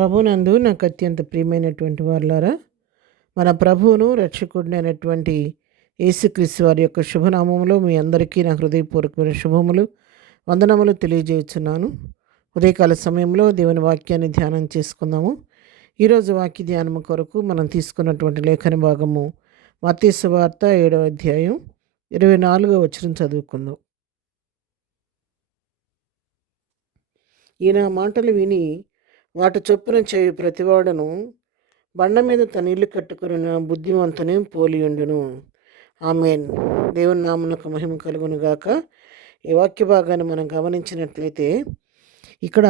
ప్రభునందు నాకు అత్యంత ప్రియమైనటువంటి వారులారా, మన ప్రభువును రక్షకుడినైనటువంటి యేసుక్రీస్తు వారి యొక్క శుభనామములో మీ అందరికీ నా హృదయపూర్వకమైన శుభములు, వందనములు తెలియజేస్తున్నాను. ఉదయకాల సమయంలో దేవుని వాక్యాన్ని ధ్యానం చేసుకుందాము. ఈరోజు వాక్య ధ్యానము కొరకు మనం తీసుకున్నటువంటి లేఖన భాగము మత్తయి సువార్త 7వ అధ్యాయం 24వ వచనం చదువుకుందాం. ఈయన మాటలు విని వాటి చొప్పున చేయు ప్రతివాడును బండ మీద తన ఇల్లు కట్టుకున్న బుద్ధిమంతుని పోలియుండును. ఆమేన్. దేవుని నామమునకు మహిమ కలుగును గాక. ఈ వాక్య భాగాన్ని మనం గమనించినట్లయితే ఇక్కడ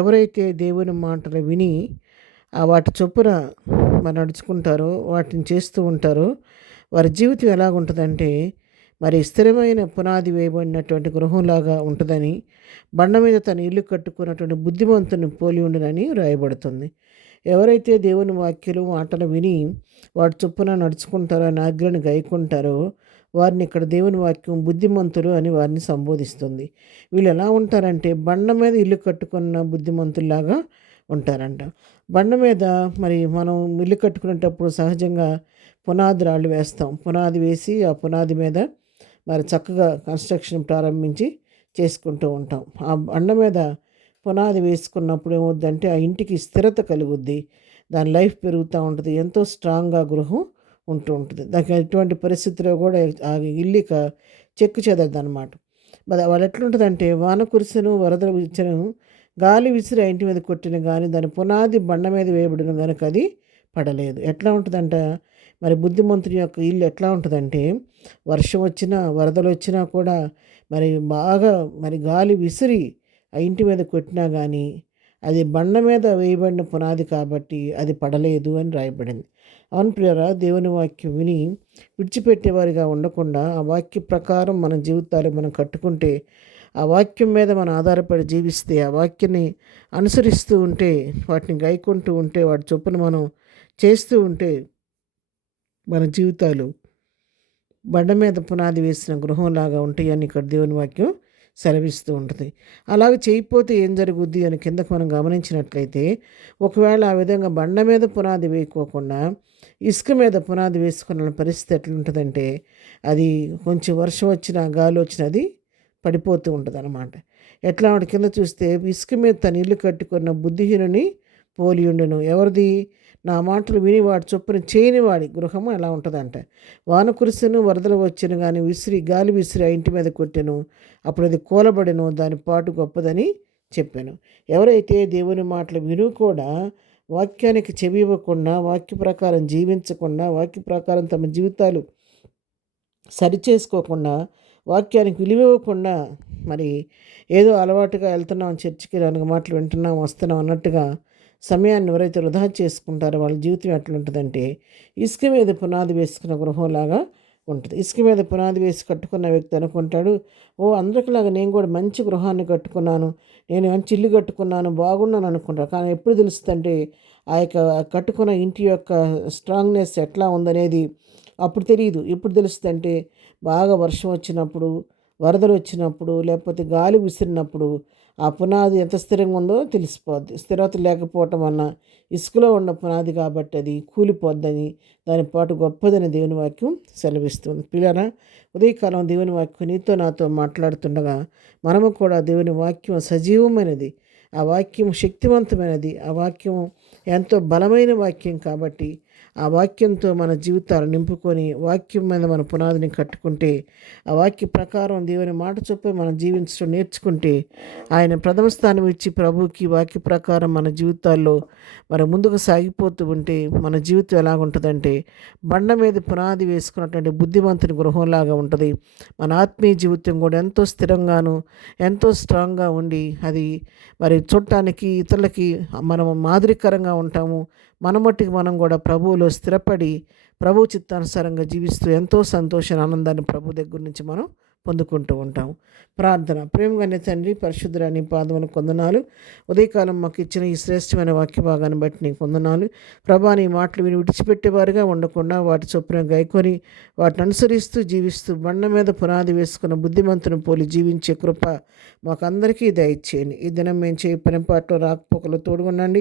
ఎవరైతే దేవుని మాటలు విని వాటి చొప్పున మరి నడుచుకుంటారో, వాటిని చేస్తూ ఉంటారో, వారి జీవితం ఎలాగుంటుందంటే మరి స్థిరమైన పునాది వేయబడినటువంటి గృహంలాగా ఉంటుందని, బండ మీద తన ఇల్లు కట్టుకున్నటువంటి బుద్ధిమంతుని పోలి ఉండునని రాయబడుతుంది. ఎవరైతే దేవుని వాక్యాలు మాటలు విని వాటి చొప్పున నడుచుకుంటారో, ఆయన ఆజ్ఞను గైకుంటారో, వారిని ఇక్కడ దేవుని వాక్యం బుద్ధిమంతులు అని వారిని సంబోధిస్తుంది. వీళ్ళు ఎలా ఉంటారంటే బండ మీద ఇల్లు కట్టుకున్న బుద్ధిమంతుల్లాగా ఉంటారంట. బండ మీద మరి మనం ఇల్లు కట్టుకునేటప్పుడు సహజంగా పునాది రాళ్ళు వేస్తాం. పునాది వేసి ఆ పునాది మీద మరి చక్కగా కన్స్ట్రక్షన్ ప్రారంభించి చేసుకుంటూ ఉంటాం. ఆ బండ మీద పునాది వేసుకున్నప్పుడు ఏమవుద్దంటే ఆ ఇంటికి స్థిరత కలుగుద్ది, దాని లైఫ్ పెరుగుతూ ఉంటుంది, ఎంతో స్ట్రాంగ్గా గృహం ఉంటూ ఉంటుంది. దానికి ఎటువంటి పరిస్థితిలో కూడా ఆ ఇల్లిక చెక్కు చెదరదు అనమాట. వాళ్ళు ఎట్లుంటుందంటే వాన కురిసెను, వరదలు విచ్చను, గాలి విసిరి ఆ ఇంటి మీద కొట్టిన కానీ దాని పునాది బండ మీద వేయబడిన కనుక అది పడలేదు. ఎట్లా ఉంటుందంట మరి బుద్ధిమంతుని యొక్క ఇల్లు ఎట్లా ఉంటుందంటే వర్షం వచ్చినా, వరదలు వచ్చినా కూడా మరి బాగా మరి గాలి విసిరి ఆ ఇంటి మీద కొట్టినా కానీ అది బండ మీద వేయబడిన పునాది కాబట్టి అది పడలేదు అని రాయబడింది. అవును ప్రియరా, దేవుని వాక్యం విని విడిచిపెట్టేవారిగా ఉండకుండా ఆ వాక్య ప్రకారం మన జీవితాలు మనం కట్టుకుంటే, ఆ వాక్యం మీద మనం ఆధారపడి జీవిస్తే, ఆ వాక్యాన్ని అనుసరిస్తూ ఉంటే, వాటిని గైకుంటూ ఉంటే, వాటి చొప్పున మనం చేస్తూ ఉంటే మన జీవితాలు బండ మీద పునాది వేసిన గృహంలాగా ఉంటాయని ఇక్కడ దేవుని వాక్యం సెలవిస్తూ ఉంటుంది. అలాగే చేయకపోతే ఏం జరుగుద్ది అని కిందకు మనం గమనించినట్లయితే, ఒకవేళ ఆ విధంగా బండ మీద పునాది వేయకోకుండా ఇసుక మీద పునాది వేసుకున్న పరిస్థితి ఎట్లుంటుందంటే అది కొంచెం వర్షం వచ్చినా, గాలి వచ్చినా అది పడిపోతూ ఉంటుంది అన్నమాట. ఎట్లా అంటే కింద చూస్తే ఇసుక మీద తన ఇల్లు కట్టుకున్న బుద్ధిహీనుని పోలియుండును. ఎవరిది? నా మాటలు విని వాడి చొప్పున చేయని వాడి గృహము ఎలా ఉంటుందంట. వాన కురిసెను, వరదలు వచ్చెను కానీ గాలి విసిరి ఆ ఇంటి మీద కొట్టెను, అప్పుడు అది కూలబడెను, దాని పాటు గొప్పదని చెప్పాను. ఎవరైతే దేవుని మాటలు విను కూడా వాక్యానికి చెవి ఇవ్వకుండా, వాక్య ప్రకారం జీవించకుండా, వాక్య ప్రకారం తమ జీవితాలు సరిచేసుకోకుండా, వాక్యానికి విలువివ్వకుండా మరి ఏదో అలవాటుగా వెళ్తున్నాం చర్చికి, 4 మాటలు వింటున్నాం, వస్తున్నాం అన్నట్టుగా సమయాన్ని ఎవరైతే వృధా చేసుకుంటారో వాళ్ళ జీవితం ఎట్లుంటుందంటే ఇసుక మీద పునాది వేసుకున్న గృహంలాగా ఉంటుంది. ఇసుక మీద పునాది వేసి కట్టుకున్న వ్యక్తి అనుకుంటాడు, ఓ అందరికిలాగా నేను కూడా మంచి గృహాన్ని కట్టుకున్నాను, నేను మంచి ఇల్లు కట్టుకున్నాను, బాగున్నాను అనుకుంటాను. కానీ ఎప్పుడు తెలుస్తుందంటే ఆ యొక్క కట్టుకున్న ఇంటి యొక్క స్ట్రాంగ్నెస్ ఎట్లా ఉందనేది అప్పుడు తెలియదు. ఎప్పుడు తెలుస్తుందంటే బాగా వర్షం వచ్చినప్పుడు, వరదలు వచ్చినప్పుడు, లేకపోతే గాలి విసిరినప్పుడు ఆ పునాది ఎంత స్థిరంగా ఉందో తెలిసిపోద్ది. స్థిరత లేకపోవటం వలన ఇసుకలో ఉన్న పునాది కాబట్టి అది కూలిపోద్దని, దాని పాటు గొప్పదని దేవుని వాక్యం సెలవిస్తుంది. పిల్లరా, ఉదయకాలం దేవుని వాక్యం నీతో నాతో మాట్లాడుతుండగా మనము కూడా దేవుని వాక్యం సజీవమైనది, ఆ వాక్యం శక్తివంతమైనది, ఆ వాక్యం ఎంతో బలమైన వాక్యం కాబట్టి ఆ వాక్యంతో మన జీవితాలు నింపుకొని వాక్యం మీద మన పునాదిని కట్టుకుంటే, ఆ వాక్య ప్రకారం దేవుని మాట చొప్పున మనం జీవించడం నేర్చుకుంటే, ఆయన ప్రథమ స్థానం ఇచ్చి ప్రభువుకి వాక్య ప్రకారం మన జీవితాల్లో మరి ముందుకు సాగిపోతూ ఉంటే మన జీవితం ఎలాగుంటుందంటే బండ మీద పునాది వేసుకున్నటువంటి బుద్ధిమంతుని గృహంలాగా ఉంటుంది. మన ఆత్మీయ జీవితం కూడా ఎంతో స్థిరంగాను, ఎంతో స్ట్రాంగ్గా ఉండి అది మరి చూడటానికి ఇతరులకి మనం మాదిరికరంగా ఉంటాము. మన మట్టికి మనం కూడా ప్రభువులో స్థిరపడి ప్రభు చిత్తానుసారంగా జీవిస్తూ ఎంతో సంతోషాన్ని, ఆనందాన్ని ప్రభు దగ్గర నుంచి మనం పొందుకుంటూ ఉంటాం. ప్రార్థన. ప్రేమగల తండ్రి, పరిశుద్ధుడా నీ పాదములకు వందనాలు. ఉదయకాలం మాకు ఇచ్చిన ఈ శ్రేష్టమైన వాక్య భాగాన్ని బట్టి నీకు వందనాలు. ప్రభా, నీ మాటలు విని విడిచిపెట్టేవారుగా ఉండకుండా వాటి చొప్పున గైకొని వాటిని అనుసరిస్తూ జీవిస్తూ బండ మీద పునాది వేసుకున్న బుద్ధిమంతుని పోలి జీవించే కృప మాకందరికీ దయచేయండి. ఈ దినం మేము చేయ పనిపాట్లో రాకపోకలు తోడుగుండండి.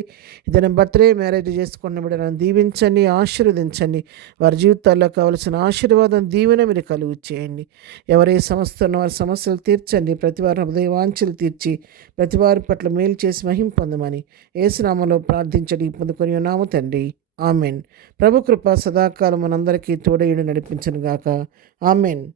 ఈ దినం బర్త్డే మ్యారేజ్ చేసుకున్న బిడ్డలను దీవించండి, ఆశీర్వదించండి. వారి జీవితాల్లో కావలసిన ఆశీర్వాదం, దీవెన మీరు కలుగు చేయండి. ఎవరే సమస్య ఉన్న వారి సమస్యలు తీర్చండి. ప్రతివారి హృదయ వాంఛలు తీర్చి ప్రతివారి పట్ల మేలు చేసి మహిమ పొందమని యేసునామములో ప్రార్థించడి పొందుకొని ఉన్నాము తండ్రి. ఆమెన్. ప్రభు కృప సదాకాలం మనందరికీ తోడయుడు నడిపించును గాక. ఆమెన్.